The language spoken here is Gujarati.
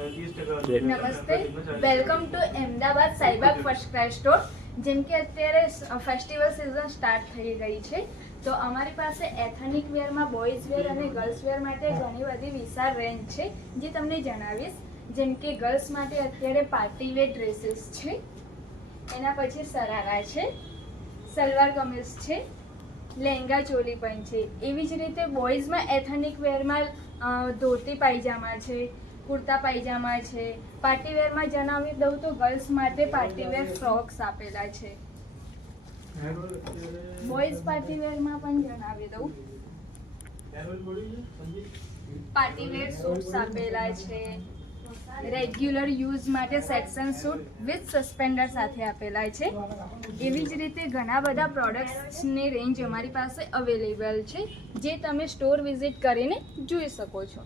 નમસ્તે. Welcome to Ahmedabad Saibaug FirstCry store જેમ કે અત્યારે ફેસ્ટિવલ સિઝન સ્ટાર્ટ થઈ ગઈ છે. તો અમારી પાસે એથનિક વેરમાં, બોયઝ વેર અને ગર્લ્સ વેર માટે ઘણી બધી વિશાળ રેન્જ છે, જે તમને જણાવીશ. જેમ કે ગર્લ્સ માટે અત્યારે પાર્ટી વેર ડ્રેસીસ છે. એના પછી સરારા છે, સલવાર કમીઝ છે લહેંગા ચોલી પણ છે. એવી જ રીતે બોયઝમાં એથનિક વેરમાં ધોતી પાયજામા છે કુર્તા પાયજામા છે. પાર્ટીવેરમાં જણાવી દઉં તો ગર્લ્સ માટે પાર્ટીવેર ફ્રોક્સ આપેલા છે. બોયઝ પાર્ટીવેરમાં પણ જણાવી દઉં. પાર્ટીવેર સૂટ્સ આપેલા છે. રેગ્યુલર યુઝ માટે સેક્શન સૂટ વિથ સસ્પેન્ડર સાથે આપેલા છે. એવી જ રીતે ઘણા બધા પ્રોડક્ટ્સની રેન્જ અમારી પાસે અવેલેબલ છે, જે તમે સ્ટોર વિઝિટ કરીને જોઈ શકો છો.